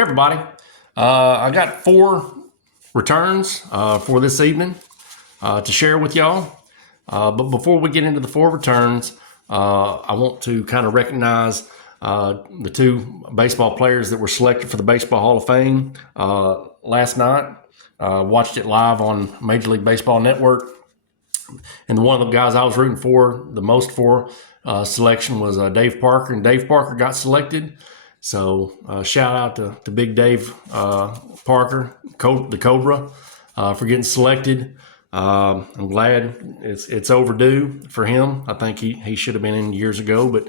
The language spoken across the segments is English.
Hey everybody, I got 4 returns for this evening to share with y'all. But before we get into the 4 returns, I want to kind of recognize the 2 baseball players that were selected for the Baseball Hall of Fame last night. Watched it live on Major League Baseball Network. And one of the guys I was rooting for the most for selection was Dave Parker, and Dave Parker got selected. So shout out to Big Dave Parker, the Cobra, for getting selected. I'm glad it's overdue for him. I think he should have been in years ago, but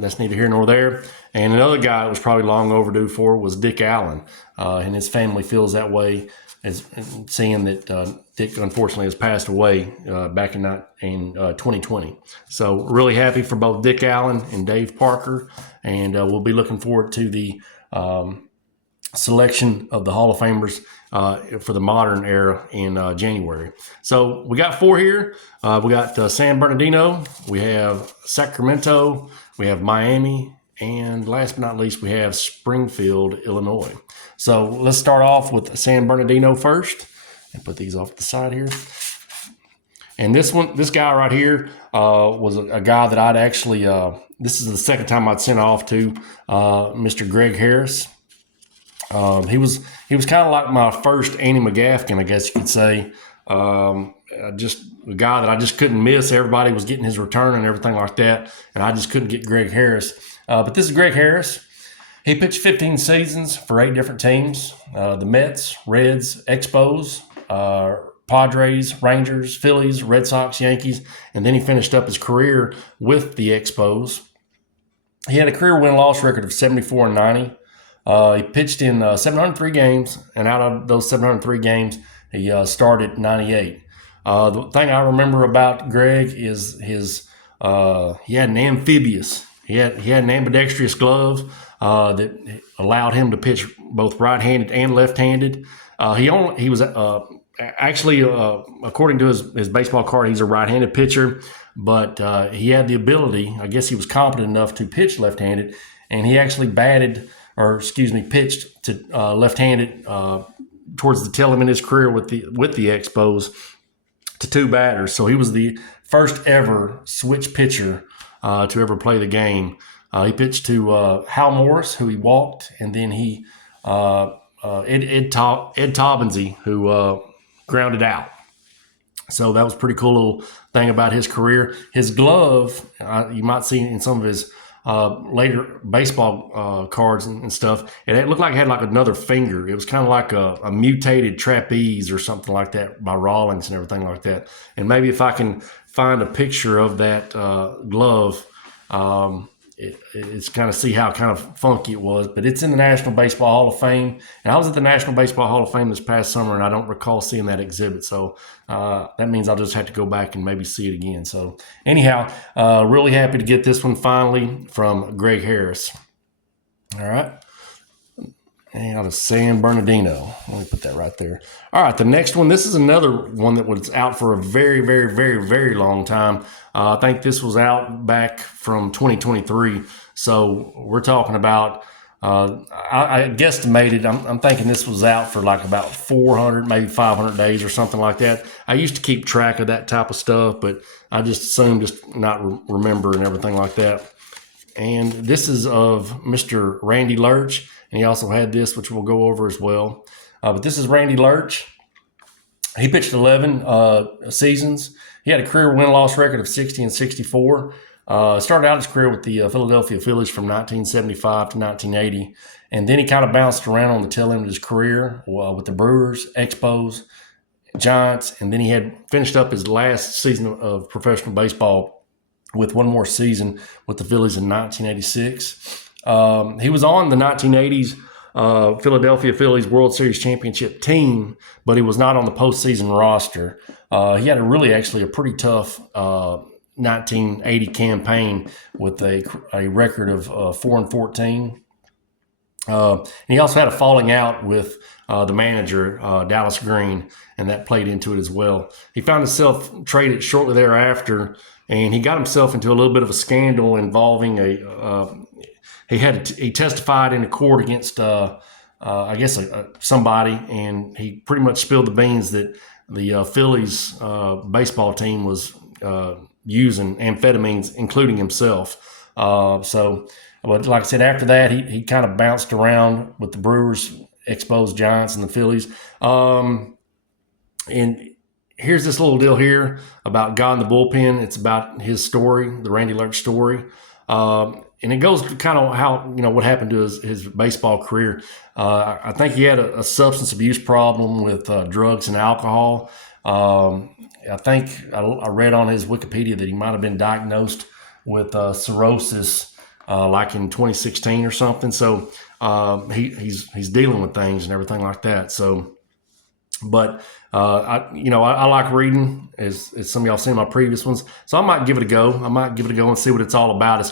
that's neither here nor there. And another guy it was probably long overdue for was Dick Allen, and his family feels that way as seeing that Dick unfortunately has passed away back in 2020. So really happy for both Dick Allen and Dave Parker, and we'll be looking forward to the selection of the Hall of Famers for the modern era in January. So we got 4 here. We got San Bernardino, we have Sacramento, we have Miami, and last but not least, we have Springfield, Illinois. So let's start off with San Bernardino first and put these off to the side here. And this guy right here was a guy that I'd actually, this is the second time I'd sent off to Mr. Greg Harris. He was kind of like my first Andy McGafkin, I guess you could say. Just a guy that I just couldn't miss. Everybody was getting his return and everything like that, and I just couldn't get Greg Harris. But this is Greg Harris. He pitched 15 seasons for 8 different teams: the Mets, Reds, Expos, Padres, Rangers, Phillies, Red Sox, Yankees, and then he finished up his career with the Expos. He had a career win-loss record of 74-90. He pitched in 703 games, and out of those 703 games, he started 98. The thing I remember about Greg is he had an amphibious. He had an ambidextrous glove that allowed him to pitch both right-handed and left-handed. He was actually, according to his baseball card, he's a right-handed pitcher, but he had the ability. I guess he was competent enough to pitch left-handed, and he actually pitched to left-handed towards the tail end of his career with the Expos to 2 batters. So he was the first ever switch pitcher to ever play the game. He pitched to Hal Morris, who he walked, and then Ed Taubensee, who grounded out. So that was a pretty cool little thing about his career. His glove, you might see in some of his later baseball cards and stuff, it looked like it had like another finger. It was kind of like a mutated trapeze or something like that by Rawlings and everything like that. And maybe if I can find a picture of that glove, it's kind of see how kind of funky it was. But it's in the National Baseball Hall of Fame, and I was at the National Baseball Hall of Fame this past summer, and I don't recall seeing that exhibit. So that means I'll just have to go back and maybe see it again. So anyhow, really happy to get this one finally from Greg Harris. All right. And out of San Bernardino. Let me put that right there. All right, the next one. This is another one that was out for a very, very, very, very long time. I think this was out back from 2023. So we're talking about, I guesstimated, I'm thinking this was out for like about 400, maybe 500 days or something like that. I used to keep track of that type of stuff, but I just assumed just not remember and everything like that. And this is of Mr. Randy Lurch. And he also had this, which we'll go over as well. But this is Randy Lurch. He pitched 11 seasons. He had a career win-loss record of 60-64. Started out his career with the Philadelphia Phillies from 1975 to 1980. And then he kind of bounced around on the tail end of his career with the Brewers, Expos, Giants. And then he had finished up his last season of professional baseball with one more season with the Phillies in 1986. He was on the 1980s Philadelphia Phillies World Series championship team, but he was not on the postseason roster. He had actually a pretty tough 1980 campaign with a record of 4-14. And he also had a falling out with the manager, Dallas Green, and that played into it as well. He found himself traded shortly thereafter, and he got himself into a little bit of a scandal involving he testified in a court against I guess somebody, and he pretty much spilled the beans that the Phillies baseball team was using amphetamines, including himself. But like I said, after that, he kind of bounced around with the Brewers, exposed Giants, and the Phillies. And here's this little deal here about God in the bullpen. It's about his story, the Randy Lurch story. And it goes to kind of how, what happened to his baseball career. I think he had a substance abuse problem with drugs and alcohol. I think I read on his Wikipedia that he might have been diagnosed with cirrhosis like in 2016 or something. So he's dealing with things and everything like that. So, but I like reading, as some of y'all seen my previous ones. So I might give it a go. And see what it's all about.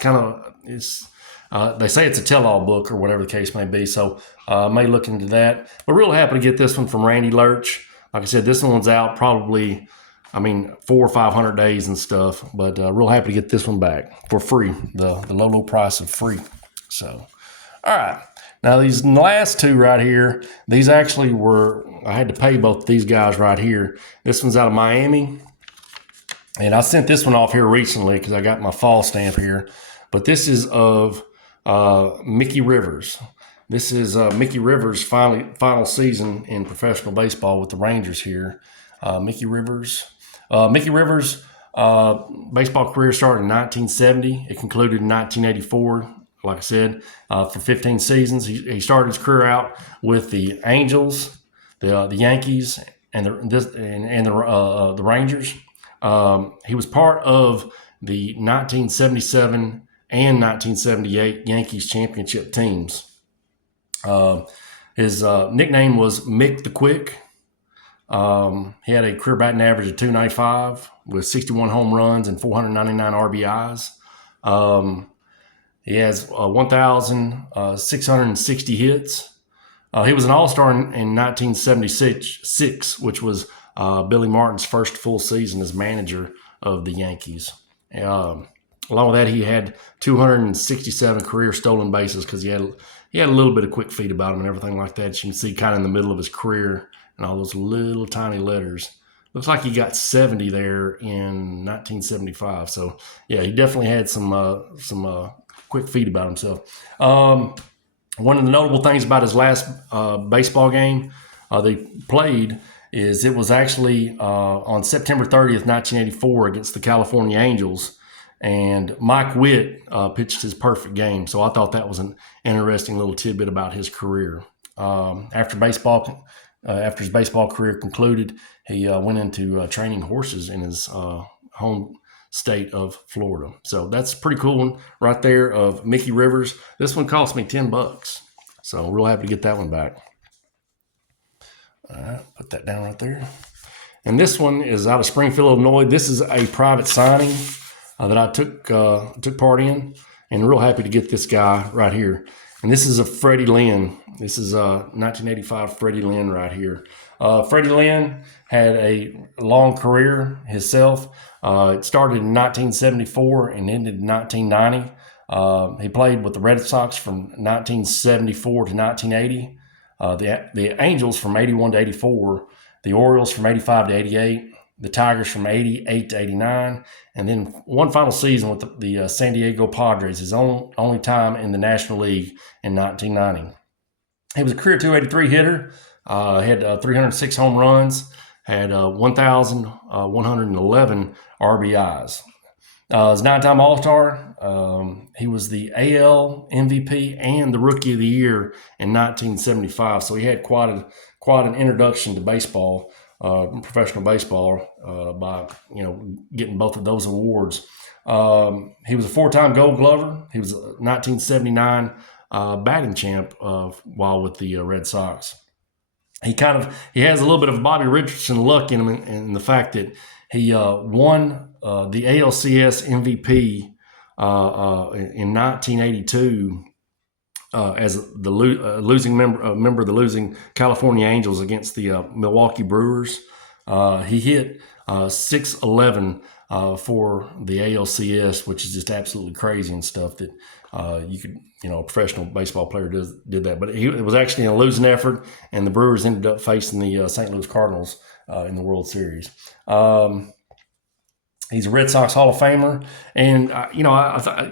They say it's a tell-all book or whatever the case may be. So I may look into that. But real happy to get this one from Randy Lurch. Like I said, this one's out probably, 400 or 500 days and stuff. But real happy to get this one back for free, the low price of free. So, all right. Now, these last two right here, these actually I had to pay both these guys right here. This one's out of Miami. And I sent this one off here recently because I got my fall stamp here. But this is of Mickey Rivers. This is Mickey Rivers' final season in professional baseball with the Rangers here. Mickey Rivers' baseball career started in 1970. It concluded in 1984. Like I said, for 15 seasons, he started his career out with the Angels, the Yankees, and the Rangers. He was part of the 1977 and 1978 Yankees championship teams. His nickname was Mick the Quick. He had a career batting average of .295 with 61 home runs and 499 RBIs. He has 1,660 hits. He was an All-Star in 1976, which was Billy Martin's first full season as manager of the Yankees. Along with that, he had 267 career stolen bases because he had a little bit of quick feet about him and everything like that. You can see kind of in the middle of his career and all those little tiny letters. Looks like he got 70 there in 1975. So, yeah, he definitely had some quick feet about himself. One of the notable things about his last baseball game they played is it was actually on September 30th, 1984 against the California Angels. And Mike Witt pitched his perfect game. So I thought that was an interesting little tidbit about his career. After his baseball career concluded, he went into training horses in his home state of Florida. So that's a pretty cool one right there of Mickey Rivers. This one cost me $10. So real happy to get that one back. All right, put that down right there. And this one is out of Springfield, Illinois. This is a private signing that I took part in, and real happy to get this guy right here. And this is a Freddie Lynn. This is 1985 Freddie Lynn right here. Freddie Lynn had a long career himself. It started in 1974 and ended in 1990. He played with the Red Sox from 1974 to 1980. The Angels from 81 to 84. The Orioles from 85 to 88. The Tigers from 88 to 89. And then one final season with the San Diego Padres, his only time in the National League in 1990. He was a career 283 hitter, had 306 home runs, had 1,111 RBIs. As nine-time All-Star, he was the AL MVP and the Rookie of the Year in 1975. So he had quite an introduction to baseball, professional baseball, by getting both of those awards. He was a four-time Gold Glover. He was a 1979 batting champ while with the Red Sox. He has a little bit of Bobby Richardson luck in him in the fact that he won the ALCS MVP in 1982 as the losing member of the losing California Angels against the Milwaukee Brewers. He hit 611 for the ALCS, which is just absolutely crazy and stuff that you could, a professional baseball player did that. But it was actually a losing effort, and the Brewers ended up facing the St. Louis Cardinals in the World Series. He's a Red Sox Hall of Famer, and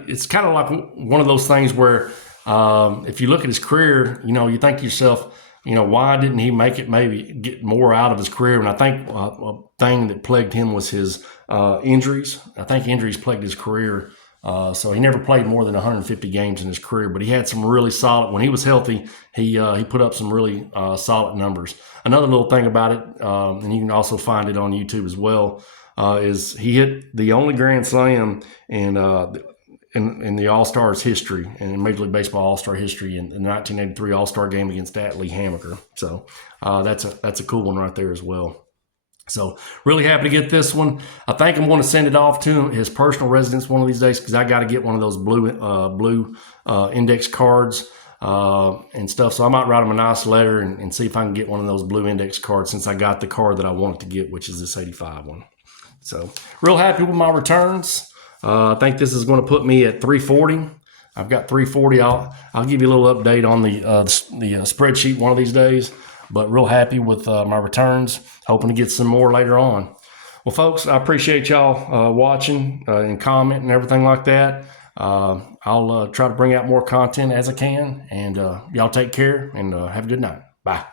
it's kind of like one of those things where if you look at his career, you think to yourself, why didn't he make it? Maybe get more out of his career. And I think a thing that plagued him was his injuries. I think injuries plagued his career. So he never played more than 150 games in his career, but he had some really solid. When he was healthy, he put up some really solid numbers. Another little thing about it, and you can also find it on YouTube as well, is he hit the only grand slam in the All-Stars history, in Major League Baseball All-Star history, in the 1983 All-Star game against Lee Hammaker. So that's a cool one right there as well. So really happy to get this one. I think I'm going to send it off to his personal residence one of these days, because I got to get one of those blue index cards and stuff. So I might write him a nice letter and see if I can get one of those blue index cards, since I got the card that I wanted to get, which is this 85 one. So real happy with my returns. I think this is going to put me at 340. I've got 340. I'll give you a little update on the spreadsheet one of these days. But real happy with my returns. Hoping to get some more later on. Well, folks, I appreciate y'all watching and commenting and everything like that. I'll try to bring out more content as I can. And y'all take care and have a good night. Bye.